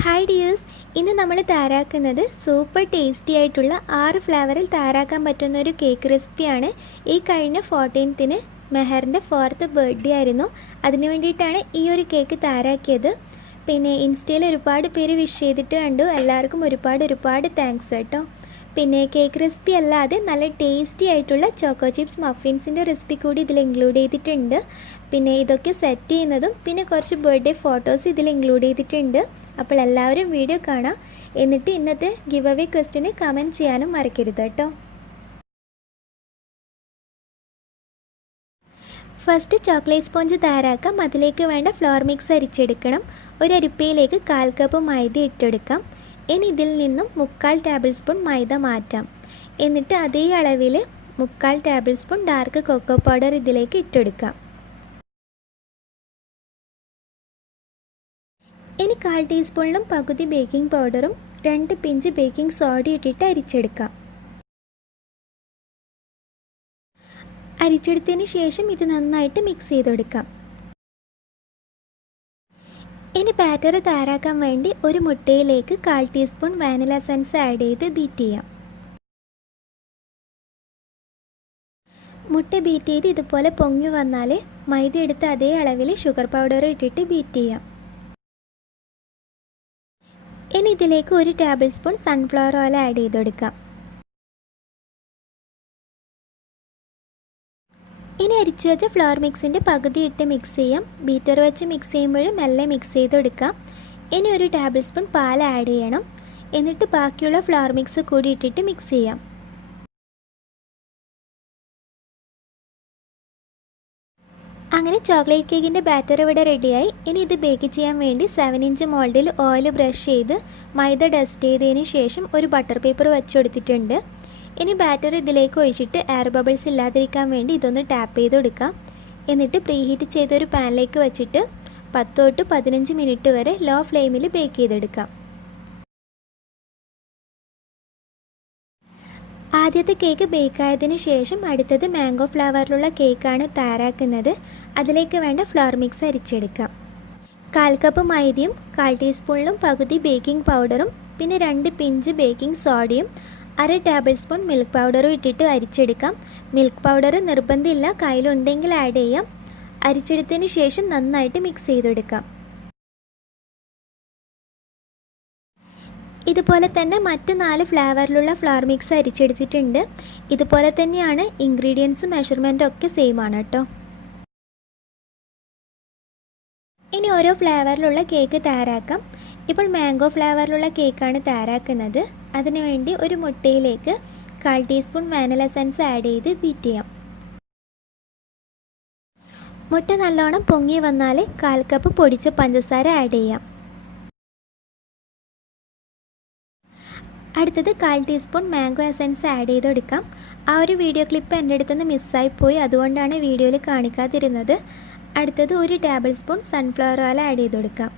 Hi dears, ഇന്ന് നമ്മൾ തയ്യാറാക്കുന്നത് സൂപ്പർ ടേസ്റ്റി ആയിട്ടുള്ള 6 ഫ്ലേവറിൽ തയ്യാറാക്കാൻ പറ്റുന്ന ഒരു കേക്ക് റെസിപ്പിയാണ്. ഈ കഴിഞ്ഞ 14th മെഹറിൻ്റെ 4th ബർത്ത്ഡേ ആയിരുന്നു. അതിനു വേണ്ടിയിട്ടാണ് ഈ ഒരു കേക്ക് തയ്യാറാക്കിയത്. പിന്നെ ഇൻസ്റ്റയിൽ ഒരുപാട് പേര് വിഷ് ചെയ്തിട്ട് കണ്ടു. എല്ലാവർക്കും ഒരുപാട് താങ്ക്സ് കേട്ടോ. പിന്നെ കേക്ക് റെസിപ്പി അല്ലാതെ നല്ല ടേസ്റ്റി ആയിട്ടുള്ള ചോക്കോ ചിപ്സ് മഫിൻസിൻ്റെ റെസിപ്പി കൂടി ഇതിൽ ഇൻക്ലൂഡ് ചെയ്തിട്ടുണ്ട്. പിന്നെ ഇതൊക്കെ സെറ്റ് ചെയ്യുന്നതും പിന്നെ കുറച്ച് ബർത്ത്ഡേ ഫോട്ടോസ് ഇതിൽ ഇൻക്ലൂഡ് ചെയ്തിട്ടുണ്ട്. അപ്പോൾ എല്ലാവരും വീഡിയോ കാണാം. എന്നിട്ട് ഇന്നത്തെ ഗിവ് അവേ ക്വസ്റ്റ്യന് കമൻറ്റ് ചെയ്യാനും മറക്കരുത് കേട്ടോ. ഫസ്റ്റ് ചോക്ലേറ്റ് സ്പോഞ്ച് തയ്യാറാക്കാം. അതിലേക്ക് വേണ്ട ഫ്ലോർ മിക്സ് അരിച്ചെടുക്കണം. ഒരു അരിപ്പയിലേക്ക് 1/4 കപ്പ് മൈദ ഇട്ടെടുക്കാം. ഇനി ഇതിൽ നിന്നും 3/4 ടേബിൾ സ്പൂൺ മൈദ മാറ്റാം. എന്നിട്ട് അതേ അളവിൽ 3/4 tablespoon dark cocoa powder ഇതിലേക്ക് ഇട്ടെടുക്കാം. ഇനി 1/4 ടീസ്പൂണിലും പകുതി ബേക്കിംഗ് പൗഡറും 2 പിഞ്ച് ബേക്കിംഗ് സോഡ ഇട്ടിട്ട് അരിച്ചെടുക്കാം. അരിച്ചെടുത്തതിന് ശേഷം ഇത് നന്നായിട്ട് മിക്സ് ചെയ്തെടുക്കാം. ഇനി ബാറ്റർ തയ്യാറാക്കാൻ വേണ്ടി ഒരു മുട്ടയിലേക്ക് 1/4 ടീസ്പൂൺ വാനില എസൻസ് ആഡ് ചെയ്ത് ബീറ്റ് ചെയ്യാം. മുട്ട ബീറ്റ് ചെയ്ത് ഇതുപോലെ പൊങ്ങി വന്നാൽ മൈദ എടുത്ത് അതേ അളവിൽ ഷുഗർ പൗഡർ ഇട്ടിട്ട് ബീറ്റ് ചെയ്യാം. ഇനി ഇതിലേക്ക് 1 table spoon sunflower oil add ചെയ്ത് കൊടുക്കാം. ഇനി അരിച്ചു വെച്ച ഫ്ലോർ മിക്സിൻ്റെ പകുതി ഇട്ട് മിക്സ് ചെയ്യാം. ബീറ്റർ വെച്ച് മിക്സ് ചെയ്യുമ്പോഴും മെല്ലെ മിക്സ് ചെയ്തെടുക്കാം. ഇനി 1 ടേബിൾ സ്പൂൺ പാൽ ആഡ് ചെയ്യണം. എന്നിട്ട് ബാക്കിയുള്ള ഫ്ലോർ മിക്സ് കൂടി ഇട്ടിട്ട് മിക്സ് ചെയ്യാം. അങ്ങനെ ചോക്ലേറ്റ് കേക്കിൻ്റെ ബാറ്റർ ഇവിടെ റെഡിയായി. ഇനി ഇത് ബേക്ക് ചെയ്യാൻ വേണ്ടി 7 ഇഞ്ച് മോൾഡിൽ ഓയിൽ ബ്രഷ് ചെയ്ത് മൈദ ഡസ്റ്റ് ചെയ്തതിന് ശേഷം ഒരു ബട്ടർ പേപ്പർ വെച്ച് കൊടുത്തിട്ടുണ്ട്. ഇനി ബാറ്റർ ഇതിലേക്ക് ഒഴിച്ചിട്ട് എയർ ബബിൾസ് ഇല്ലാതിരിക്കാൻ വേണ്ടി ഇതൊന്ന് ടാപ്പ് ചെയ്ത് കൊടുക്കാം. എന്നിട്ട് പ്രീഹീറ്റ് ചെയ്തൊരു പാനിലേക്ക് വെച്ചിട്ട് 10 തൊട്ട് 15 മിനിറ്റ് വരെ ലോ ഫ്ലെയിമിൽ ബേക്ക് ചെയ്തെടുക്കാം. ആദ്യത്തെ കേക്ക് ബേക്കായതിനു ശേഷം അടുത്തത് മാംഗോ ഫ്ലേവറിലുള്ള കേക്കാണ് തയ്യാറാക്കുന്നത്. അതിലേക്ക് വേണ്ട ഫ്ലോർ മിക്സ് അരിച്ചെടുക്കാം. 1/4 കപ്പ് മൈദയും 1/4 ടീസ്പൂണിലും പകുതി ബേക്കിംഗ് പൗഡറും പിന്നെ 2 പിഞ്ച് ബേക്കിംഗ് സോഡയും 1/2 ടേബിൾ സ്പൂൺ മിൽക്ക് പൗഡറും ഇട്ടിട്ട് അരിച്ചെടുക്കാം. മിൽക്ക് പൗഡർ നിർബന്ധമില്ല, കയ്യിലുണ്ടെങ്കിൽ ആഡ് ചെയ്യാം. അരിച്ചെടുത്തതിന് ശേഷം നന്നായിട്ട് മിക്സ് ചെയ്തെടുക്കാം. ഇതുപോലെ തന്നെ മറ്റ് 4 ഫ്ലേവറിലുള്ള ഫ്ലവർ മിക്സ് അരിച്ചെടുത്തിട്ടുണ്ട്. ഇതുപോലെ തന്നെയാണ് ഇൻഗ്രീഡിയൻസും മെഷർമെൻറ്റും ഒക്കെ സെയിം ആണ് കേട്ടോ. ഇനി ഓരോ ഫ്ലേവറിലുള്ള കേക്ക് തയ്യാറാക്കാം. ഇപ്പോൾ മാംഗോ ഫ്ലേവറിലുള്ള കേക്കാണ് തയ്യാറാക്കുന്നത്. അതിനുവേണ്ടി ഒരു മുട്ടയിലേക്ക് 1/4 ടീസ്പൂൺ വാനില എസൻസ് ആഡ് ചെയ്ത് ബീറ്റ് ചെയ്യാം. മുട്ട നല്ലോണം പൊങ്ങി വന്നാൽ 1/4 കപ്പ് പൊടിച്ച പഞ്ചസാര ആഡ് ചെയ്യാം. അടുത്തത് 1/4 ടീസ്പൂൺ മാംഗോ എസൻസ് ആഡ് ചെയ്ത് കൊടുക്കാം. ആ ഒരു വീഡിയോ ക്ലിപ്പ് എൻ്റെ അടുത്തുനിന്ന് മിസ്സായിപ്പോയി, അതുകൊണ്ടാണ് വീഡിയോയിൽ കാണിക്കാതിരുന്നത്. അടുത്തത് 1 table spoon sunflower oil add ചെയ്ത് കൊടുക്കാം.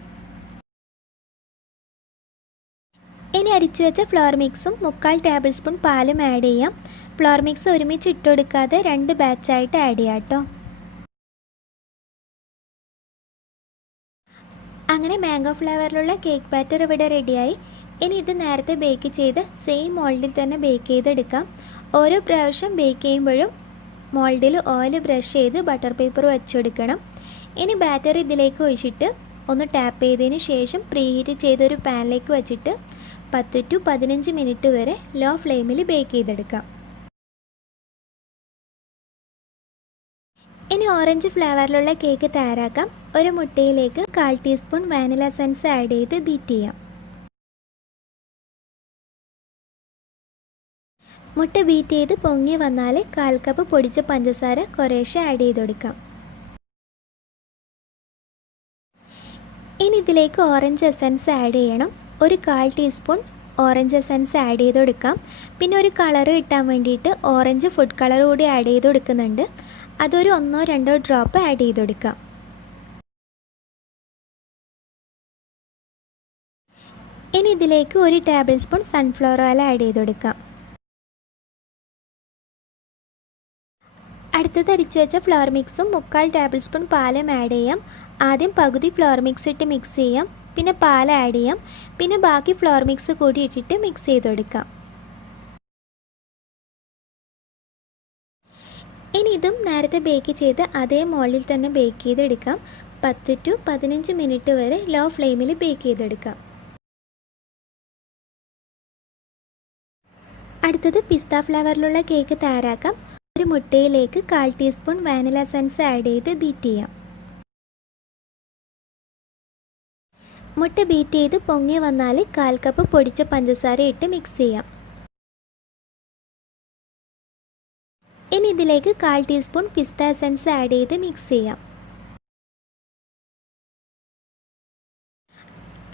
ഇനി അരിച്ചു വെച്ച ഫ്ലോർ മിക്സും 3/4 ടേബിൾ സ്പൂൺ പാലും ആഡ് ചെയ്യാം. ഫ്ലോർ മിക്സ് ഒരുമിച്ച് ഇട്ട് കൊടുക്കാതെ 2 ബാച്ചായിട്ട് ആഡ് ചെയ്യാം കേട്ടോ. അങ്ങനെ മാംഗോ ഫ്ലേവറിലുള്ള കേക്ക് ബാറ്റർ ഇവിടെ റെഡിയായി. ഇനി ഇത് നേരത്തെ ബേക്ക് ചെയ്ത് സെയിം മോൾഡിൽ തന്നെ ബേക്ക് ചെയ്തെടുക്കാം. ഓരോ പ്രാവശ്യം ബേക്ക് ചെയ്യുമ്പോഴും മോൾഡിൽ ഓയിൽ ബ്രഷ് ചെയ്ത് ബട്ടർ പേപ്പർ വെച്ചെടുക്കണം. ഇനി ബാറ്റർ ഇതിലേക്ക് ഒഴിച്ചിട്ട് ഒന്ന് ടാപ്പ് ചെയ്തതിന് ശേഷം പ്രീഹീറ്റ് ചെയ്തൊരു പാനിലേക്ക് വെച്ചിട്ട് 10 to 15 മിനിറ്റ് വരെ ലോ ഫ്ലെയിമിൽ ബേക്ക് ചെയ്തെടുക്കാം. ഇനി ഓറഞ്ച് ഫ്ലേവറിലുള്ള കേക്ക് തയ്യാറാക്കാം. ഒരു മുട്ടയിലേക്ക് 1/4 ടീസ്പൂൺ വാനില എസൻസ് ആഡ് ചെയ്ത് ബീറ്റ് ചെയ്യാം. മുട്ട ബീറ്റ് ചെയ്ത് പൊങ്ങി വന്നാൽ 1/4 കപ്പ് പൊടിച്ച പഞ്ചസാര കുറേശ്ശെ ആഡ് ചെയ്ത് കൊടുക്കാം. ഇനി ഇതിലേക്ക് ഓറഞ്ച് എസൻസ് ആഡ് ചെയ്യണം. ഒരു 1/4 ടീസ്പൂൺ ഓറഞ്ച് എസൻസ് ആഡ് ചെയ്ത് കൊടുക്കാം. പിന്നെ ഒരു കളർ കിട്ടാൻ വേണ്ടിയിട്ട് ഓറഞ്ച് ഫുഡ് കളർ കൂടി ആഡ് ചെയ്ത് കൊടുക്കുന്നുണ്ട്. അതൊരു 1-2 ഡ്രോപ്പ് ആഡ് ചെയ്ത് കൊടുക്കാം. ഇനി ഇതിലേക്ക് 1 table spoon sunflower oil add ചെയ്ത് കൊടുക്കാം. അടുത്തത് അരിച്ചു വെച്ച ഫ്ലോർ മിക്സും 3/4 ടേബിൾ സ്പൂൺ പാലും ആഡ് ചെയ്യാം. ആദ്യം പകുതി ഫ്ലോർ മിക്സ് ഇട്ട് മിക്സ് ചെയ്യാം. പിന്നെ പാൽ ആഡ് ചെയ്യാം. പിന്നെ ബാക്കി ഫ്ലോർ മിക്സ് കൂടി ഇട്ടിട്ട് മിക്സ് ചെയ്ത് കൊടുക്കാം. ഇനി ഇതും നേരത്തെ ബേക്ക് ചെയ്ത് അതേ മോൾഡിൽ തന്നെ ബേക്ക് ചെയ്തെടുക്കാം. 10 to 15 മിനിറ്റ് വരെ ലോ ഫ്ലെയിമിൽ ബേക്ക് ചെയ്തെടുക്കാം. അടുത്തത് പിസ്ത ഫ്ലേവറിലുള്ള കേക്ക് തയ്യാറാക്കാം. ഒരു മുട്ടയിലേക്ക് 1/4 ടീസ്പൂൺ വാനില എസൻസ് ആഡ് ചെയ്ത് ബീറ്റ് ചെയ്യാം. മുട്ട ബീറ്റ് ചെയ്ത് പൊങ്ങി വന്നാൽ 1/4 കപ്പ് പൊടിച്ച പഞ്ചസാര ഇട്ട് മിക്സ് ചെയ്യാം. ഇനി ഇതിലേക്ക് 1/4 ടീസ്പൂൺ പിസ്ത എസൻസ് ആഡ് ചെയ്ത് മിക്സ് ചെയ്യാം.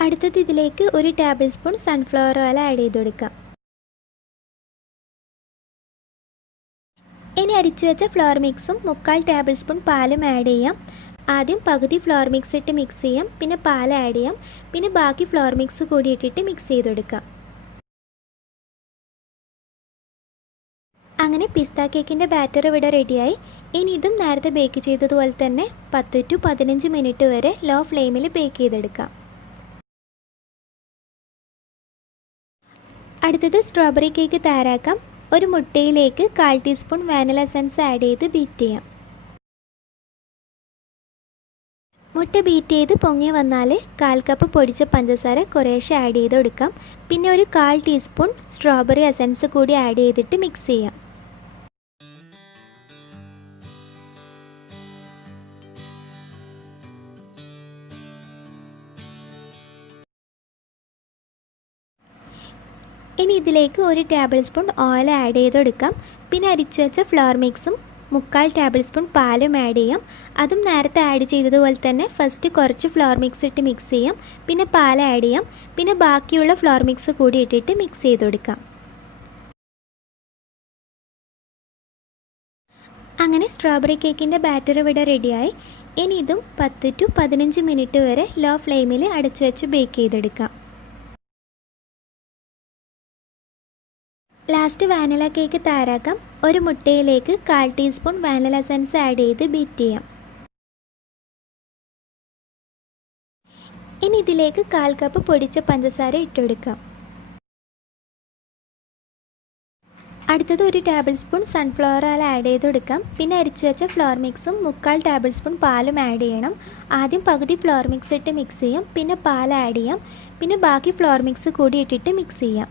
അടുത്തത് ഇതിലേക്ക് 1 table spoon sunflower oil add ചെയ്ത് കൊടുക്കാം. ഇനി അരിച്ചു വെച്ച ഫ്ലോർ മിക്സും 3/4 ടേബിൾ സ്പൂൺ പാലും ആഡ് ചെയ്യാം. ആദ്യം പകുതി ഫ്ലോർ മിക്സ് ഇട്ട് മിക്സ് ചെയ്യാം. പിന്നെ പാൽ ആഡ് ചെയ്യാം. പിന്നെ ബാക്കി ഫ്ലോർ മിക്സ് കൂടി ഇട്ടിട്ട് മിക്സ് ചെയ്ത് കൊടുക്കാം. അങ്ങനെ പിസ്ത കേക്കിൻ്റെ ബാറ്റർ ഇവിടെ റെഡിയായി. ഇനി ഇതും നേരത്തെ ബേക്ക് ചെയ്തതുപോലെ തന്നെ 10 to 15 മിനിറ്റ് വരെ ലോ ഫ്ലെയിമിൽ ബേക്ക് ചെയ്തെടുക്കാം. അടുത്തത് സ്ട്രോബെറി കേക്ക് തയ്യാറാക്കാം. ഒരു മുട്ടയിലേക്ക് 1/4 ടീസ്പൂൺ വാനില എസൻസ് ആഡ് ചെയ്ത് ബീറ്റ് ചെയ്യാം. മുട്ട ബീറ്റ് ചെയ്ത് പൊങ്ങി വന്നാൽ 1/4 കപ്പ് പൊടിച്ച പഞ്ചസാര കുറേശ്ശെ ആഡ് ചെയ്ത് കൊടുക്കാം. പിന്നെ ഒരു 1/4 ടീസ്പൂൺ സ്ട്രോബെറി എസൻസ് കൂടി ആഡ് ചെയ്തിട്ട് മിക്സ് ചെയ്യാം. ഇനി ഇതിലേക്ക് 1 ടേബിൾ സ്പൂൺ ഓയിൽ ആഡ് ചെയ്ത് കൊടുക്കാം. പിന്നെ അരിച്ചു വെച്ച ഫ്ലോർ മിക്സും 3/4 ടേബിൾ സ്പൂൺ പാലും ആഡ് ചെയ്യാം. അതും നേരത്തെ ആഡ് ചെയ്തതുപോലെ തന്നെ ഫസ്റ്റ് കുറച്ച് ഫ്ലോർ മിക്സ് ഇട്ട് മിക്സ് ചെയ്യാം. പിന്നെ പാൽ ആഡ് ചെയ്യാം. പിന്നെ ബാക്കിയുള്ള ഫ്ലോർ മിക്സ് കൂടി ഇട്ടിട്ട് മിക്സ് ചെയ്ത് കൊടുക്കാം. അങ്ങനെ സ്ട്രോബെറി കേക്കിൻ്റെ ബാറ്റർ ഇവിടെ റെഡിയായി. ഇനി ഇതും 10 to 15 മിനിറ്റ് വരെ ലോ ഫ്ലെയിമിൽ അടച്ചു വെച്ച് ബേക്ക് ചെയ്തെടുക്കാം. ലാസ്റ്റ് വാനില കേക്ക് തയ്യാറാക്കാം. ഒരു മുട്ടയിലേക്ക് 1/4 ടീസ്പൂൺ വാനില എസൻസ് ആഡ് ചെയ്ത് ബീറ്റ് ചെയ്യാം. ഇനി ഇതിലേക്ക് 1/4 കപ്പ് പൊടിച്ച പഞ്ചസാര ഇട്ടുകൊടുക്കാം. അടുത്തത് 1 table spoon sunflower oil add ചെയ്ത് കൊടുക്കാം. പിന്നെ അരിച്ചു വെച്ച ഫ്ലോർ മിക്സും 3/4 ടേബിൾ സ്പൂൺ പാലും ആഡ് ചെയ്യണം. ആദ്യം പകുതി ഫ്ലോർ മിക്സ് ഇട്ട് മിക്സ് ചെയ്യാം. പിന്നെ പാൽ ആഡ് ചെയ്യാം. പിന്നെ ബാക്കി ഫ്ലോർ മിക്സ് കൂടി ഇട്ടിട്ട് മിക്സ് ചെയ്യാം.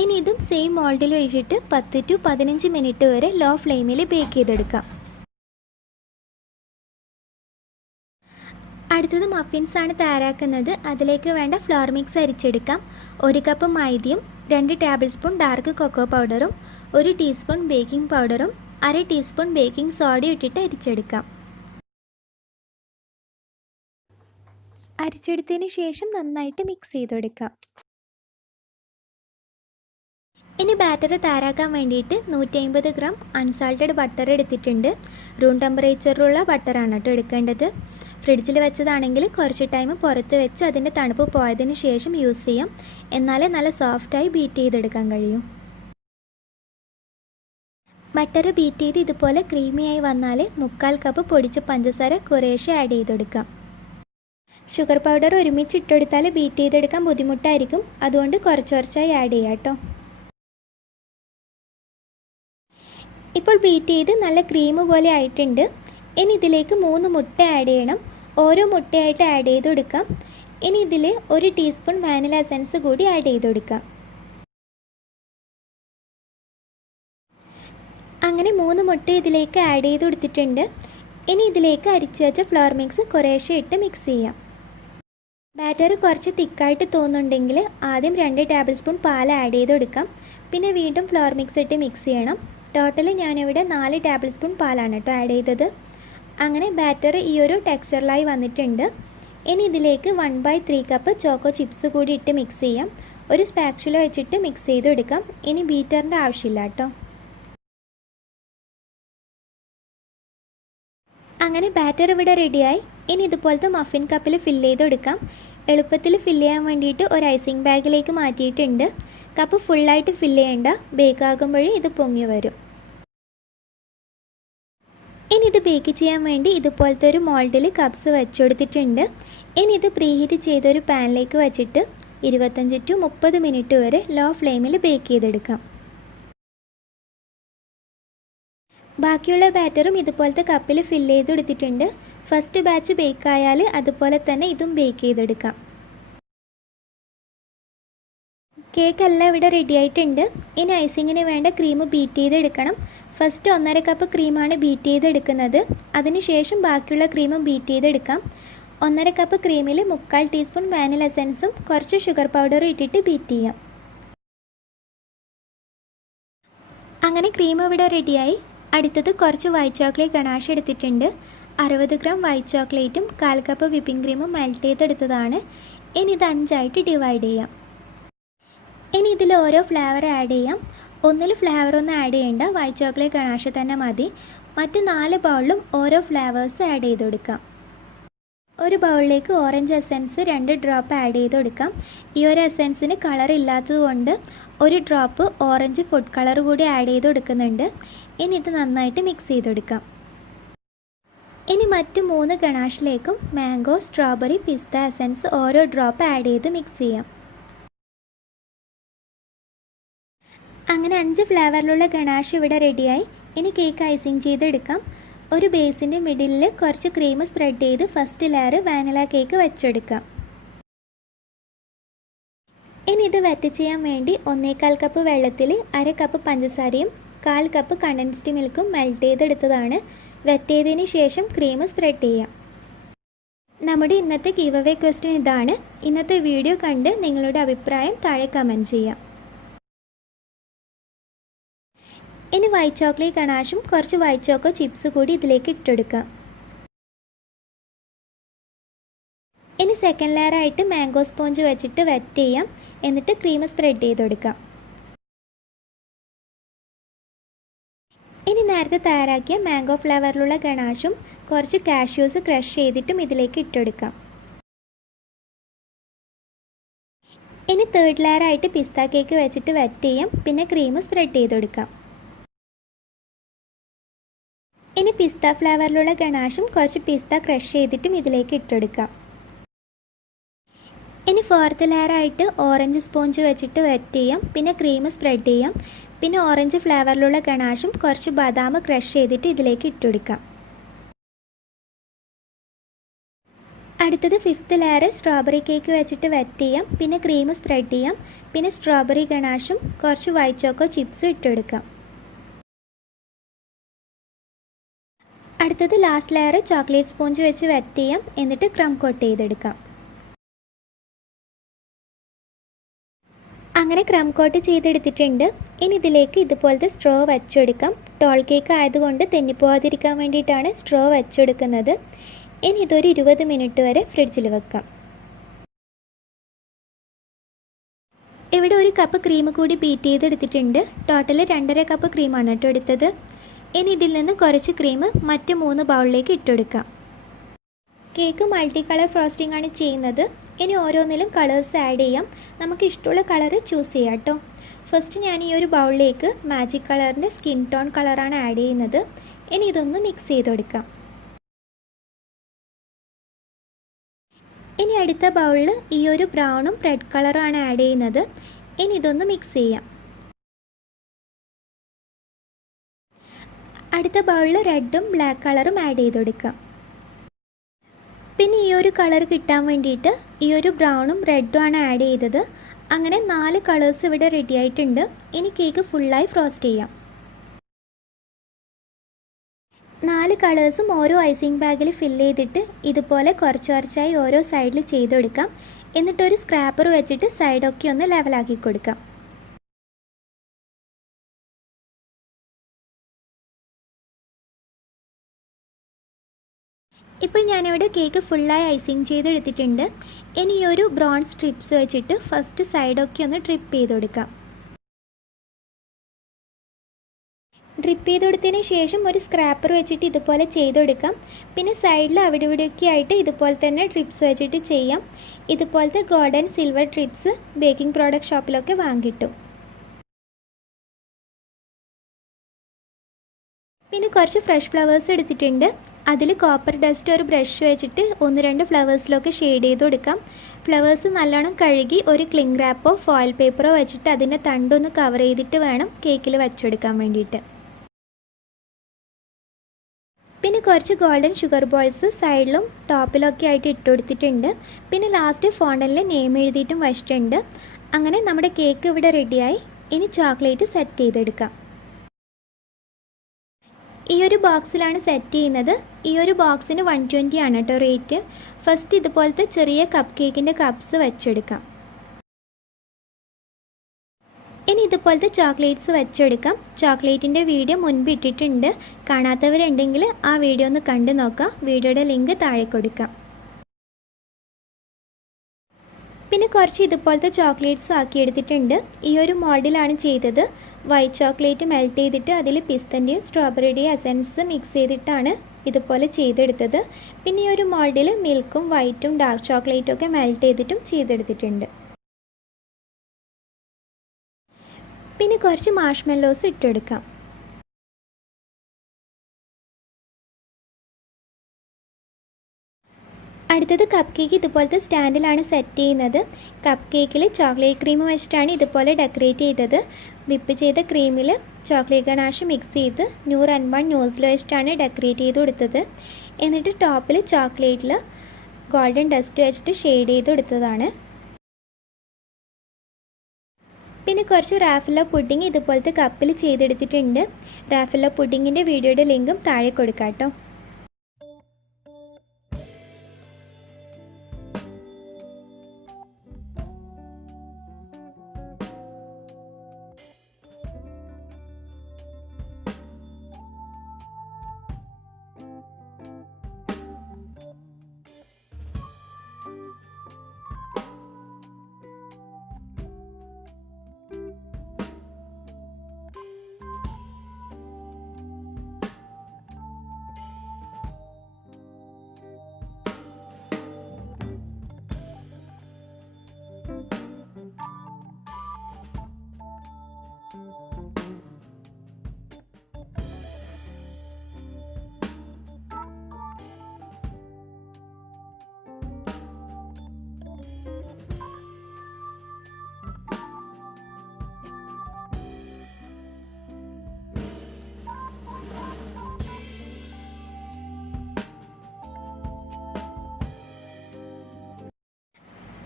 ഇനി ഇതും സെയിം മോൾഡിൽ വെച്ചിട്ട് 10 to 15 മിനിറ്റ് വരെ ലോ ഫ്ലെയിമിൽ ബേക്ക് ചെയ്തെടുക്കാം. അടുത്തത് മഫിൻസ് ആണ് തയ്യാറാക്കുന്നത്. അതിലേക്ക് വേണ്ട ഫ്ലോർ മിക്സ് അരിച്ചെടുക്കാം. 1 കപ്പ് മൈദയും 2 ടേബിൾ സ്പൂൺ ഡാർക്ക് കൊക്കോ പൗഡറും 1 ടീസ്പൂൺ ബേക്കിംഗ് പൗഡറും 1/2 ടീസ്പൂൺ ബേക്കിംഗ് സോഡയും ഇട്ടിട്ട് അരിച്ചെടുക്കാം. അരിച്ചെടുത്തതിന് ശേഷം നന്നായിട്ട് മിക്സ് ചെയ്തെടുക്കാം. ഇനി ബാറ്റർ തയ്യാറാക്കാൻ വേണ്ടിയിട്ട് 150 ഗ്രാം അൺസാൾട്ടഡ് ബട്ടർ എടുത്തിട്ടുണ്ട്. റൂം ടെമ്പറേച്ചറിലുള്ള ബട്ടറാണ് കേട്ടോ എടുക്കേണ്ടത്. ഫ്രിഡ്ജിൽ വെച്ചതാണെങ്കിൽ കുറച്ച് ടൈം പുറത്ത് വെച്ച് അതിൻ്റെ തണുപ്പ് പോയതിന് ശേഷം യൂസ് ചെയ്യാം. എന്നാലേ നല്ല സോഫ്റ്റായി ബീറ്റ് ചെയ്തെടുക്കാൻ കഴിയും. ബട്ടർ ബീറ്റ് ചെയ്ത് ഇതുപോലെ ക്രീമിയായി വന്നാൽ 3/4 കപ്പ് പൊടിച്ച പഞ്ചസാര കുറേശ്ശെ ആഡ് ചെയ്തെടുക്കാം. ഷുഗർ പൗഡർ ഒരുമിച്ച് ഇട്ടെടുത്താൽ ബീറ്റ് ചെയ്തെടുക്കാൻ ബുദ്ധിമുട്ടായിരിക്കും. അതുകൊണ്ട് കുറച്ചായി ആഡ് ചെയ്യാം കേട്ടോ. ഇപ്പോൾ ബീറ്റ് ചെയ്ത് നല്ല ക്രീം പോലെ ആയിട്ടുണ്ട്. ഇനി ഇതിലേക്ക് 3 മുട്ട ആഡ് ചെയ്യണം. ഓരോ മുട്ടയായിട്ട് ആഡ് ചെയ്ത് കൊടുക്കാം. ഇനി ഇതിൽ 1 ടീസ്പൂൺ വാനില എസൻസ് കൂടി ആഡ് ചെയ്ത് കൊടുക്കാം. അങ്ങനെ 3 മുട്ട ഇതിലേക്ക് ആഡ് ചെയ്ത് കൊടുത്തിട്ടുണ്ട്. ഇനി ഇതിലേക്ക് അരിച്ചു വെച്ച ഫ്ലോർ മിക്സ് കുറേശ്ശെ ഇട്ട് മിക്സ് ചെയ്യാം. ബാറ്റർ കുറച്ച് തിക്കായിട്ട് തോന്നുന്നുണ്ടെങ്കിൽ ആദ്യം 2 ടേബിൾ സ്പൂൺ പാൽ ആഡ് ചെയ്ത് കൊടുക്കാം. പിന്നെ വീണ്ടും ഫ്ലോർ മിക്സ് ഇട്ട് മിക്സ് ചെയ്യണം. ടോട്ടൽ ഞാനിവിടെ 4 ടേബിൾ സ്പൂൺ പാലാണ് കേട്ടോ ആഡ് ചെയ്തത്. അങ്ങനെ ബാറ്റർ ഈ ഒരു ടെക്സ്ചറിലായി വന്നിട്ടുണ്ട്. ഇനി ഇതിലേക്ക് 1/3 കപ്പ് ചോക്കോ ചിപ്സ് കൂടി ഇട്ട് മിക്സ് ചെയ്യാം. ഒരു സ്പാച്ചുല വെച്ചിട്ട് മിക്സ് ചെയ്ത് എടുക്കാം. ഇനി ബീറ്ററിൻ്റെ ആവശ്യമില്ല കേട്ടോ. അങ്ങനെ ബാറ്റർ ഇവിടെ റെഡിയായി. ഇനി ഇതുപോലത്തെ മഫിൻ കപ്പിൽ ഫില്ല് ചെയ്ത് എടുക്കാം. എളുപ്പത്തിൽ ഫില്ല് ചെയ്യാൻ വേണ്ടിയിട്ട് ഒരു ഐസിങ് ബാഗിലേക്ക് മാറ്റിയിട്ടുണ്ട്. കപ്പ് ഫുള്ളായിട്ട് ഫില്ല് ചെയ്യേണ്ട, ബേക്ക് ആകുമ്പോഴേ ഇത് പൊങ്ങി വരും. ഇനി ഇത് ബേക്ക് ചെയ്യാൻ വേണ്ടി ഇതുപോലത്തെ ഒരു മോൾഡിൽ കപ്സ് വെച്ചുകൊടുത്തിട്ടുണ്ട്. ഇനി ഇത് പ്രീഹീറ്റ് ചെയ്തൊരു പാനിലേക്ക് വെച്ചിട്ട് 25 to 30 മിനിറ്റ് വരെ ലോ ഫ്ലെയിമിൽ ബേക്ക് ചെയ്തെടുക്കാം. ബാക്കിയുള്ള ബാറ്ററും ഇതുപോലത്തെ കപ്പിൽ ഫില്ല് ചെയ്ത് കൊടുത്തിട്ടുണ്ട്. ഫസ്റ്റ് ബാച്ച് ബേക്ക് ആയാൽ അതുപോലെ തന്നെ ഇതും ബേക്ക് ചെയ്തെടുക്കാം. കേക്ക് എല്ലാം ഇവിടെ റെഡി ആയിട്ടുണ്ട്. ഇനി ഐസിങ്ങിന് വേണ്ട ക്രീം ബീറ്റ് ചെയ്തെടുക്കണം. ഫസ്റ്റ് 1.5 കപ്പ് ക്രീമാണ് ബീറ്റ് ചെയ്തെടുക്കുന്നത്. അതിനുശേഷം ബാക്കിയുള്ള ക്രീമും ബീറ്റ് ചെയ്തെടുക്കാം. 1.5 കപ്പ് ക്രീമിൽ 3/4 ടീസ്പൂൺ വാനില എസൻസും കുറച്ച് ഷുഗർ പൗഡറും ഇട്ടിട്ട് ബീറ്റ് ചെയ്യാം. അങ്ങനെ ക്രീം ഇവിടെ റെഡിയായി. അടുത്തത് കുറച്ച് വൈറ്റ് ചോക്ലേറ്റ് ഗണാഷ് എടുത്തിട്ടുണ്ട്. 60 ഗ്രാം വൈറ്റ് ചോക്ലേറ്റും 1/4 കപ്പ് വിപ്പിംഗ് ക്രീമും മെൽറ്റ് ചെയ്തെടുത്തതാണ്. ഇനി ഇത് 5 ആയിട്ട് ഡിവൈഡ് ചെയ്യാം. ഇനി ഇതിൽ ഓരോ ഫ്ലേവർ ആഡ് ചെയ്യാം. ഒന്നിൽ ഫ്ലേവറൊന്നും ആഡ് ചെയ്യേണ്ട, വൈറ്റ് ചോക്ലേറ്റ് ഗണാഷ് തന്നെ മതി. മറ്റ് 4 ബൗളിലും ഓരോ ഫ്ലേവേഴ്സ് ആഡ് ചെയ്ത് കൊടുക്കാം. ഒരു ബൗളിലേക്ക് ഓറഞ്ച് എസൻസ് 2 ഡ്രോപ്പ് ആഡ് ചെയ്ത് കൊടുക്കാം. ഈ ഒരു എസൻസിന് കളർ ഇല്ലാത്തതുകൊണ്ട് ഒരു ഡ്രോപ്പ് ഓറഞ്ച് ഫുഡ് കളർ കൂടി ആഡ് ചെയ്ത് കൊടുക്കുന്നുണ്ട്. ഇനി ഇത് നന്നായിട്ട് മിക്സ് ചെയ്ത് കൊടുക്കാം. ഇനി മറ്റ് 3 ഗണാഷിലേക്കും മാംഗോ, സ്ട്രോബെറി, പിസ്ത എസൻസ് ഓരോ ഡ്രോപ്പ് ആഡ് ചെയ്ത് മിക്സ് ചെയ്യാം. അങ്ങനെ 5 ഫ്ലേവറിലുള്ള ഗണാഷ് ഇവിടെ റെഡിയായി. ഇനി കേക്ക് ഐസിങ് ചെയ്തെടുക്കാം. ഒരു ബേസിൻ്റെ മിഡിലിൽ കുറച്ച് ക്രീം സ്പ്രെഡ് ചെയ്ത് ഫസ്റ്റ് ലെയർ വാനില കേക്ക് വെച്ചെടുക്കാം. ഇനി ഇത് വെറ്റ് ചെയ്യാൻ വേണ്ടി 1/4 കപ്പ് വെള്ളത്തിൽ 1/2 കപ്പ് പഞ്ചസാരയും 1/4 കപ്പ് കണ്ടൻസ്ഡ് മിൽക്കും മെൽറ്റ് ചെയ്തെടുത്തതാണ്. വെറ്റ് ചെയ്തതിന് ശേഷം ക്രീം സ്പ്രെഡ് ചെയ്യാം. നമ്മുടെ ഇന്നത്തെ ഗീവ് അവേ ക്വസ്റ്റ്യൻ ഇതാണ്. ഇന്നത്തെ വീഡിയോ കണ്ട് നിങ്ങളുടെ അഭിപ്രായം താഴെ കമൻറ്റ് ചെയ്യാം. ഇനി വൈറ്റ് ചോക്ലേറ്റ് ഗണാഷും കുറച്ച് വൈറ്റ് ചോക്കോ ചിപ്സ് കൂടി ഇതിലേക്ക് ഇട്ടെടുക്കാം. ഇനി സെക്കൻഡ് ലെയർ ആയിട്ട് മാംഗോ സ്പോഞ്ച് വെച്ചിട്ട് വെറ്റ് ചെയ്യാം. എന്നിട്ട് ക്രീം സ്പ്രെഡ് ചെയ്ത് കൊടുക്കാം. ഇനി നേരത്തെ തയ്യാറാക്കിയ മാംഗോ ഫ്ലേവറിലുള്ള ഗണാഷും കുറച്ച് കാഷ്യൂസ് ക്രഷ് ചെയ്തിട്ടും ഇതിലേക്ക് ഇട്ടെടുക്കാം. ഇനി തേർഡ് ലെയർ ആയിട്ട് പിസ്ത കേക്ക് വെച്ചിട്ട് വെറ്റ് ചെയ്യാം. പിന്നെ ക്രീം സ്പ്രെഡ് ചെയ്ത് കൊടുക്കാം. ഇനി പിസ്ത ഫ്ലേവറിലുള്ള ഗണാഷും കുറച്ച് പിസ്ത ക്രഷ് ചെയ്തിട്ടും ഇതിലേക്ക് ഇട്ടെടുക്കാം. ഇനി ഫോർത്ത് ലെയർ ആയിട്ട് ഓറഞ്ച് സ്പോഞ്ച് വെച്ചിട്ട് വെറ്റ് ചെയ്യാം. പിന്നെ ക്രീം സ്പ്രെഡ് ചെയ്യാം. പിന്നെ ഓറഞ്ച് ഫ്ലേവറിലുള്ള ഗണാഷും കുറച്ച് ബദാം ക്രഷ് ചെയ്തിട്ട് ഇതിലേക്ക് ഇട്ടെടുക്കാം. അടുത്തത് ഫിഫ്ത്ത് ലെയർ സ്ട്രോബെറി കേക്ക് വെച്ചിട്ട് വെറ്റ് ചെയ്യാം. പിന്നെ ക്രീം സ്പ്രെഡ് ചെയ്യാം. പിന്നെ സ്ട്രോബെറി ഗണാഷും കുറച്ച് വൈറ്റ് ചോക്കോ ചിപ്സും ഇട്ടെടുക്കാം. അടുത്തത് ലാസ്റ്റ് ലെയർ ചോക്ലേറ്റ് സ്പോഞ്ച് വെച്ച് വെറ്റ് ചെയ്യാം. എന്നിട്ട് ക്രം കോട്ട് ചെയ്തെടുക്കാം. അങ്ങനെ ക്രം കോട്ട് ചെയ്തെടുത്തിട്ടുണ്ട്. ഇനി ഇതിലേക്ക് ഇതുപോലത്തെ സ്ട്രോ വെച്ചെടുക്കാം. ടോൾ കേക്ക് ആയതുകൊണ്ട് തെന്നിപ്പോവാതിരിക്കാൻ വേണ്ടിയിട്ടാണ് സ്ട്രോ വെച്ചെടുക്കുന്നത്. ഇനി ഇതൊരു 20 മിനിറ്റ് വരെ ഫ്രിഡ്ജിൽ വെക്കാം. ഇവിടെ 1 കപ്പ് ക്രീം കൂടി ബീറ്റ് ചെയ്തെടുത്തിട്ടുണ്ട്. ടോട്ടൽ 2.5 കപ്പ് ക്രീമാണ് കേട്ടോ എടുത്തത്. ഇനി ഇതിൽ നിന്ന് കുറച്ച് ക്രീം മറ്റ് 3 ബൗളിലേക്ക് ഇട്ടെടുക്കാം. കേക്ക് മൾട്ടി കളർ ഫ്രോസ്റ്റിംഗ് ആണ് ചെയ്യുന്നത്. ഇനി ഓരോന്നിലും കളേഴ്സ് ആഡ് ചെയ്യാം. നമുക്ക് ഇഷ്ടമുള്ള കളർ ചൂസ് ചെയ്യാം കേട്ടോ. ഫസ്റ്റ് ഞാൻ ഈ ഒരു ബൗളിലേക്ക് മാജിക് കളറിൻ്റെ സ്കിൻ ടോൺ കളറാണ് ആഡ് ചെയ്യുന്നത്. ഇനി ഇതൊന്ന് മിക്സ് ചെയ്ത് കൊടുക്കാം. ഇനി അടുത്ത ബൗളിൽ ഈ ഒരു ബ്രൗണും റെഡ് കളറുമാണ് ആഡ് ചെയ്യുന്നത്. ഇനി ഇതൊന്ന് മിക്സ് ചെയ്യാം. അടുത്ത ബൗളിൽ റെഡും ബ്ലാക്ക് കളറും ആഡ് ചെയ്ത് കൊടുക്കാം. പിന്നെ ഈ ഒരു കളർ കിട്ടാൻ വേണ്ടിയിട്ട് ഈ ഒരു ബ്രൗണും റെഡും ആണ് ആഡ് ചെയ്തത്. അങ്ങനെ 4 കളേഴ്സ് ഇവിടെ റെഡി ആയിട്ടുണ്ട്. ഇനി കേക്ക് ഫുള്ളായി ഫ്രോസ്റ്റ് ചെയ്യാം. 4 കളേഴ്സും ഓരോ ഐസിങ് ബാഗിൽ ഫില്ല് ചെയ്തിട്ട് ഇതുപോലെ കുറച്ച് കുറച്ചായി ഓരോ സൈഡിൽ ചെയ്തെടുക്കാം. എന്നിട്ടൊരു സ്ക്രാപ്പർ വെച്ചിട്ട് സൈഡൊക്കെ ഒന്ന് ലെവലാക്കി കൊടുക്കാം. ഇപ്പോൾ ഞാനിവിടെ കേക്ക് ഫുള്ളായി ഐസിങ് ചെയ്തെടുത്തിട്ടുണ്ട്. ഇനി ഈ ഒരു ബ്രൗൺ സ്ട്രിപ്സ് വെച്ചിട്ട് ഫസ്റ്റ് സൈഡൊക്കെ ഒന്ന് ഡ്രിപ്പ് ചെയ്ത് കൊടുക്കാം. ഡ്രിപ്പ് ചെയ്ത് കൊടുത്തതിന് ശേഷം ഒരു സ്ക്രാപ്പർ വെച്ചിട്ട് ഇതുപോലെ ചെയ്തെടുക്കാം. പിന്നെ സൈഡിൽ അവിടെ ഇവിടെയൊക്കെ ആയിട്ട് ഇതുപോലെ തന്നെ ട്രിപ്സ് വെച്ചിട്ട് ചെയ്യാം. ഇതുപോലത്തെ golden silver strips baking product ഷോപ്പിലൊക്കെ വാങ്ങിയിട്ടു. പിന്നെ കുറച്ച് ഫ്രഷ് ഫ്ലവേഴ്സ് എടുത്തിട്ടുണ്ട്. അതിൽ കോപ്പർ ഡസ്റ്റ് ഒരു ബ്രഷ് വെച്ചിട്ട് 1-2 ഫ്ലവേഴ്സിലൊക്കെ ഷെയ്ഡ് ചെയ്ത് കൊടുക്കാം. ഫ്ലവേഴ്സ് നല്ലോണം കഴുകി ഒരു ക്ലിംഗ് റാപ്പോ ഫോയിൽ പേപ്പറോ വെച്ചിട്ട് അതിൻ്റെ തണ്ടൊന്ന് കവർ ചെയ്തിട്ട് വേണം കേക്കിൽ വെച്ചെടുക്കാൻ വേണ്ടിയിട്ട്. പിന്നെ കുറച്ച് ഗോൾഡൻ ഷുഗർ ബോൾസ് സൈഡിലും ടോപ്പിലൊക്കെ ആയിട്ട് ഇട്ട് കൊടുത്തിട്ടുണ്ട്. പിന്നെ ലാസ്റ്റ് ഫോണ്ടനിൽ നെയിം എഴുതിയിട്ടും വച്ചിട്ടുണ്ട്. അങ്ങനെ നമ്മുടെ കേക്ക് ഇവിടെ റെഡിയായി. ഇനി ചോക്ലേറ്റ് സെറ്റ് ചെയ്തെടുക്കാം. ഈ ഒരു ബോക്സിലാണ് സെറ്റ് ചെയ്യുന്നത്. ഈ ഒരു ബോക്സിന് 120 ആണ് കേട്ടോ റേറ്റ്. ഫസ്റ്റ് ഇതുപോലത്തെ ചെറിയ കപ്പ് കേക്കിൻ്റെ കപ്സ് വെച്ചെടുക്കാം. ഇനി ഇതുപോലത്തെ ചോക്ലേറ്റ്സ് വെച്ചെടുക്കാം. ചോക്ലേറ്റിൻ്റെ വീഡിയോ മുൻപ് ഇട്ടിട്ടുണ്ട്. കാണാത്തവരുണ്ടെങ്കിൽ ആ വീഡിയോ ഒന്ന് കണ്ടു നോക്കാം. വീഡിയോയുടെ ലിങ്ക് താഴെ കൊടുക്കാം. പിന്നെ കുറച്ച് ഇതുപോലത്തെ ചോക്ലേറ്റ്സ് ആക്കി എടുത്തിട്ടുണ്ട്. ഈ ഒരു മോൾഡിലാണ് ചെയ്തത്. വൈറ്റ് ചോക്ലേറ്റ് മെൽറ്റ് ചെയ്തിട്ട് അതിൽ പിസ്തൻ്റെയും സ്ട്രോബെറിയുടെയും എസൻസ് മിക്സ് ചെയ്തിട്ടാണ് ഇതുപോലെ ചെയ്തെടുത്തത്. പിന്നെ ഈ ഒരു മോൾഡിൽ മിൽക്കും വൈറ്റും ഡാർക്ക് ചോക്ലേറ്റും ഒക്കെ മെൽറ്റ് ചെയ്തിട്ടും ചെയ്തെടുത്തിട്ടുണ്ട്. പിന്നെ കുറച്ച് മാർഷ്മെല്ലോസ് ഇട്ടെടുക്കാം. അടുത്തത് കപ്പ് കേക്ക് ഇതുപോലത്തെ സ്റ്റാൻഡിലാണ് സെറ്റ് ചെയ്യുന്നത്. കപ്പ് കേക്കിൽ ചോക്ലേറ്റ് ക്രീം വെച്ചിട്ടാണ് ഇതുപോലെ ഡെക്കറേറ്റ് ചെയ്തത്. വിപ്പ് ചെയ്ത ക്രീമിൽ ചോക്ലേറ്റ് ഗണാഷ് മിക്സ് ചെയ്ത് 101 നോസിൽ വെച്ചിട്ടാണ് ഡെക്കറേറ്റ് ചെയ്ത് കൊടുത്തത്. എന്നിട്ട് ടോപ്പിൽ ചോക്ലേറ്റിൽ ഗോൾഡൻ ഡസ്റ്റ് വെച്ചിട്ട് ഷെയ്ഡ് ചെയ്ത് കൊടുത്തതാണ്. പിന്നെ കുറച്ച് റാഫലോ പുഡിംഗ് ഇതുപോലത്തെ കപ്പിൽ ചെയ്തെടുത്തിട്ടുണ്ട്. റാഫലോ പുഡിങ്ങിൻ്റെ വീഡിയോയുടെ ലിങ്കും താഴെ കൊടുക്കാം കേട്ടോ.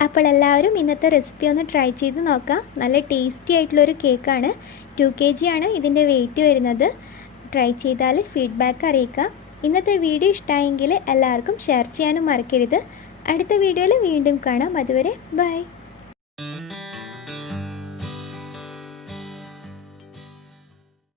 അപ്പോൾ എല്ലാവരും ഇന്നത്തെ റെസിപ്പി ഒന്ന് ട്രൈ ചെയ്ത് നോക്കാം. നല്ല ടേസ്റ്റി ആയിട്ടുള്ളൊരു കേക്കാണ്. 2 kg ആണ് ഇതിൻ്റെ വെയിറ്റ് വരുന്നത്. ട്രൈ ചെയ്താൽ ഫീഡ്ബാക്ക് അറിയിക്കുക. ഇന്നത്തെ വീഡിയോ ഇഷ്ടമായെങ്കിൽ എല്ലാവർക്കും ഷെയർ ചെയ്യാനും മറക്കരുത്. അടുത്ത വീഡിയോയിൽ വീണ്ടും കാണാം. അതുവരെ ബൈ.